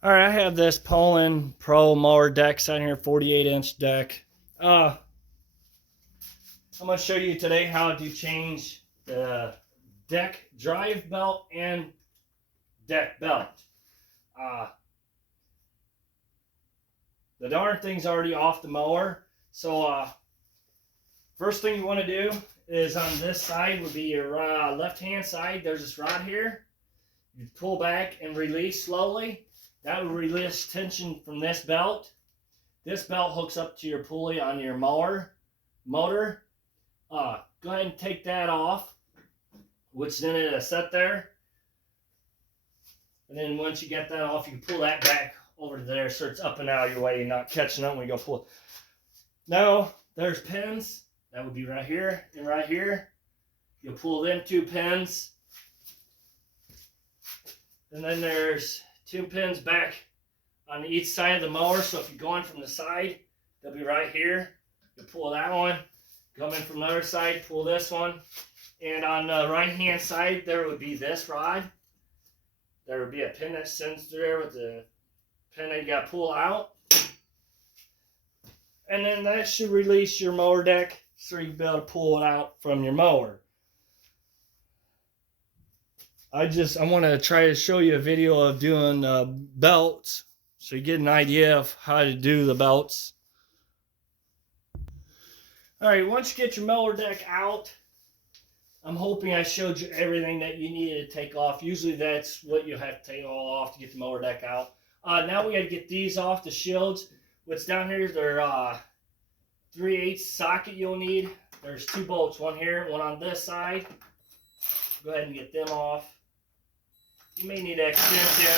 All right, I have this Poulan Pro mower deck sitting here, 48-inch deck. I'm going to show you today how to change the deck drive belt and deck belt. Uh, the darn thing's already off the mower, so first thing you want to do is on this side would be your left-hand side. There's this rod here. You pull back and release slowly. That will release tension from this belt. This belt hooks up to your pulley on your motor. Go ahead and take that off, which then it'll set there. And then once you get that off, you can pull that back over to there so it's up and out of your way and not catching up when you go pull. Now, there's pins. That would be right here and right here. You'll pull them two pins. And then there's two pins back on each side of the mower. So if you're going from the side, they'll be right here. You pull that one. Come in from the other side, pull this one. And on the right hand side, there would be this rod. There would be a pin that sends through there with the pin that you got to pull out. And then that should release your mower deck so you can be able to pull it out from your mower. I want to try to show you a video of doing belts so you get an idea of how to do the belts. All right, once you get your mower deck out, I'm hoping I showed you everything that you needed to take off. Usually that's what you have to take all off to get the mower deck out. Now we got to get these off, the shields. What's down here is their 3/8 socket you'll need. There's two bolts, one here, one on this side. Go ahead and get them off. You may need an extension.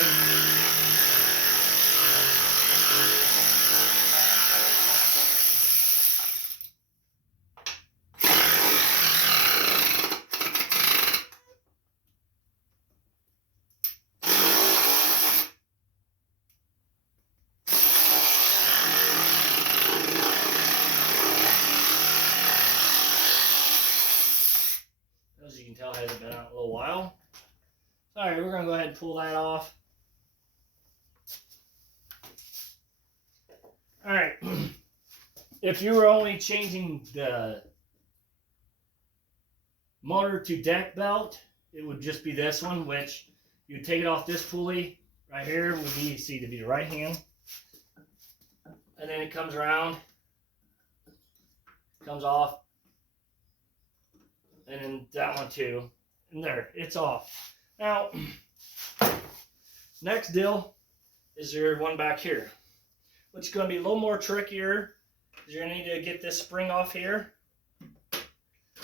As you can tell, hasn't been out a little while. All right, we're going to go ahead and pull that off. All right, if you were only changing the motor to deck belt, it would just be this one, which you would take it off this pulley right here, would be, see, to be the right hand. And then it comes around, comes off, and then that one too. And there, it's off. Now, next deal is your one back here, which is going to be a little more trickier. You're going to need to get this spring off here,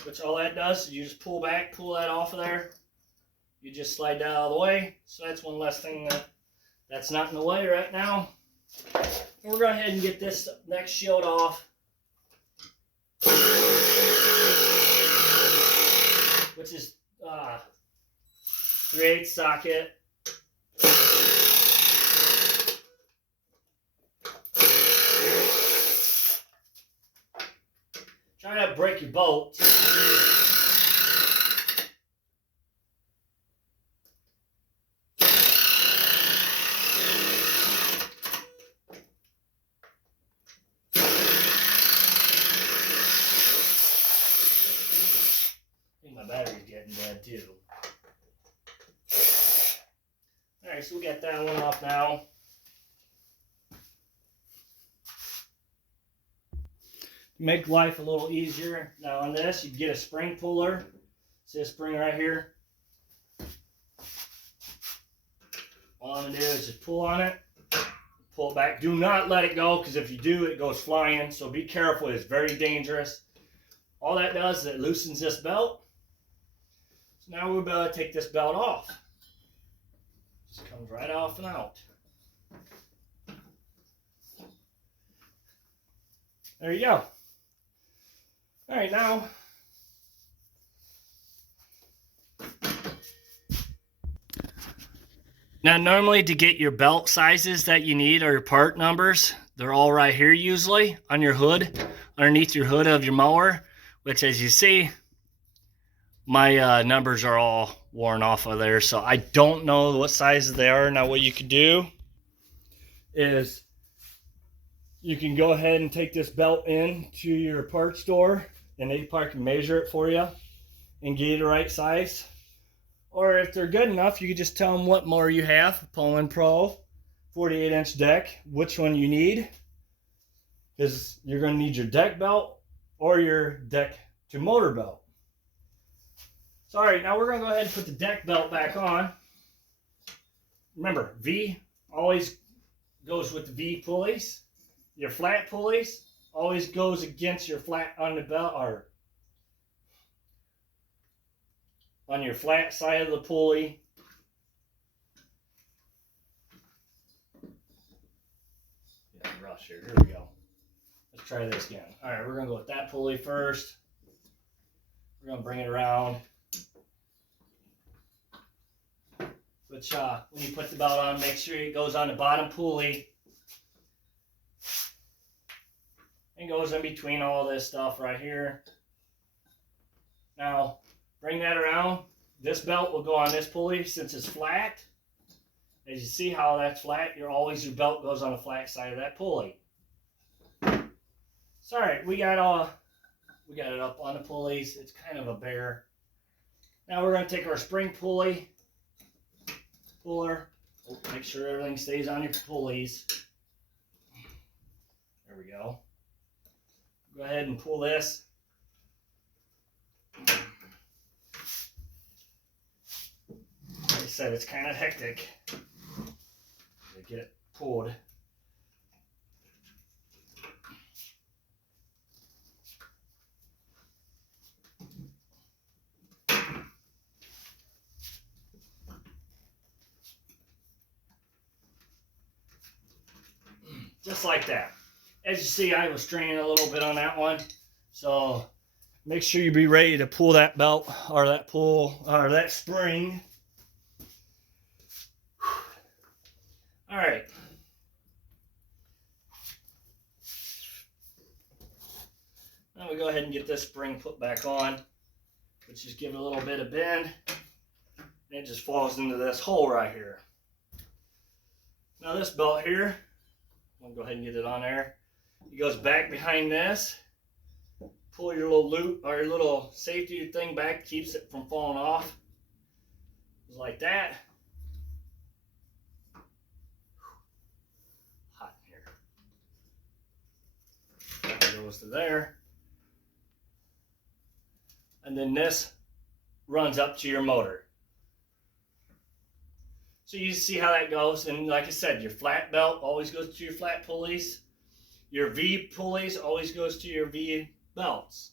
which all that does is you just pull back, pull that off of there. You just slide that out of the way. So that's one less thing that's not in the way right now. And we're going to go ahead and get this next shield off, which is 3/8 socket. Try not to break your bolt. I think my battery's getting dead too. Alright, so we got that one off now. To make life a little easier, now on this, you get a spring puller. See a spring right here? All I'm going to do is just pull on it, pull it back. Do not let it go, because if you do, it goes flying. So be careful, it's very dangerous. All that does is it loosens this belt. So now we're about to take this belt off. Just comes right off and out. There you go. All right, now normally to get your belt sizes that you need or your part numbers, they're all right here usually on your hood, underneath your hood of your mower, which as you see, my numbers are all worn off of there, so I don't know what sizes they are. Now what you could do is you can go ahead and take this belt in to your parts store and they probably can measure it for you and get you the right size. Or if they're good enough, you can just tell them what mower you have. Poulan Pro, 48-inch deck, which one you need. Because you're going to need your deck belt or your deck to motor belt. So, all right, now we're going to go ahead and put the deck belt back on. Remember, V always goes with the V pulleys. Your flat pulleys always goes against your flat on the belt, or on your flat side of the pulley. Yeah, rush here. Here we go. Let's try this again. All right, we're going to go with that pulley first. We're going to bring it around. Which, when you put the belt on, make sure it goes on the bottom pulley. And goes in between all this stuff right here. Now, bring that around. This belt will go on this pulley since it's flat. As you see how that's flat, your belt goes on the flat side of that pulley. So, all right, we got it up on the pulleys. It's kind of a bear. Now we're going to take our spring puller. Make sure everything stays on your pulleys. There we go. Go ahead and pull this. Like I said, it's kind of hectic to get it pulled. Just like that. As you see, I was straining a little bit on that one. So make sure you be ready to pull that belt or that spring. All right. Now we go ahead and get this spring put back on. Let's just give it a little bit of bend. And it just falls into this hole right here. Now this belt here, I'll go ahead and get it on there. It goes back behind this. Pull your little loop or your little safety thing back, keeps it from falling off. Just like that. Hot in here. That goes to there. And then this runs up to your motor. So you see how that goes. And like I said, your flat belt always goes to your flat pulleys. Your V pulleys always goes to your V belts.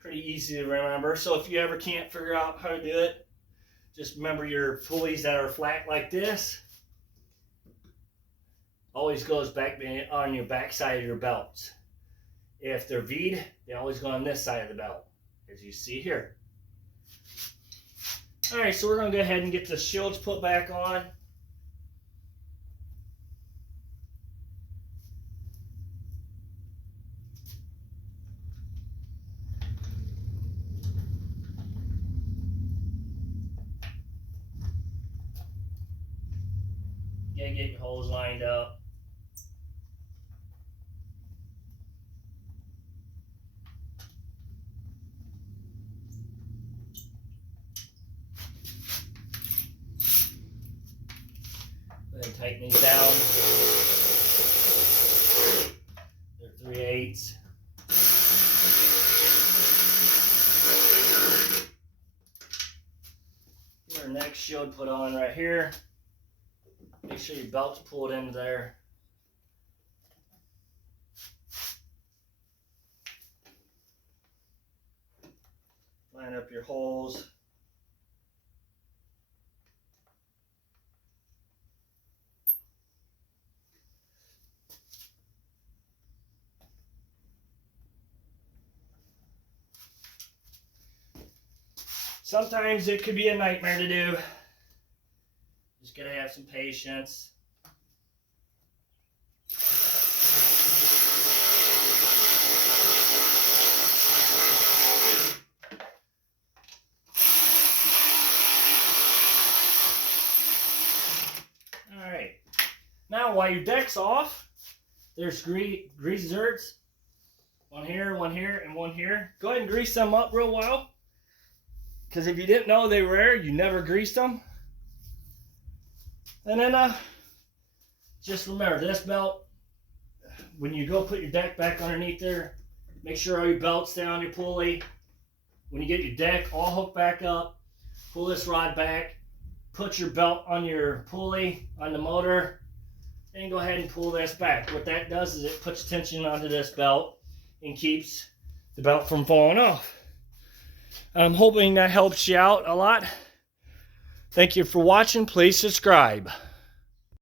Pretty easy to remember. So if you ever can't figure out how to do it, just remember your pulleys that are flat like this always goes back on your back side of your belts. If they're V'd, they always go on this side of the belt, as you see here. All right, so we're going to go ahead and get the shields put back on. You gotta get your holes lined up. Go ahead and tighten these down. They're 3/8. Get our next shield put on right here. Make sure your belt's pulled into there. Line up your holes. Sometimes it could be a nightmare to do. Just gotta have some patience. Now, while your deck's off, there's grease zerts. One here, and one here. Go ahead and grease them up real well. Because if you didn't know they were there, you never greased them. And then just remember, this belt, when you go put your deck back underneath there, make sure all your belts stay on your pulley. When you get your deck all hooked back up, pull this rod back, put your belt on your pulley, on the motor, and go ahead and pull this back. What that does is it puts tension onto this belt and keeps the belt from falling off. I'm hoping that helps you out a lot. Thank you for watching. Please subscribe.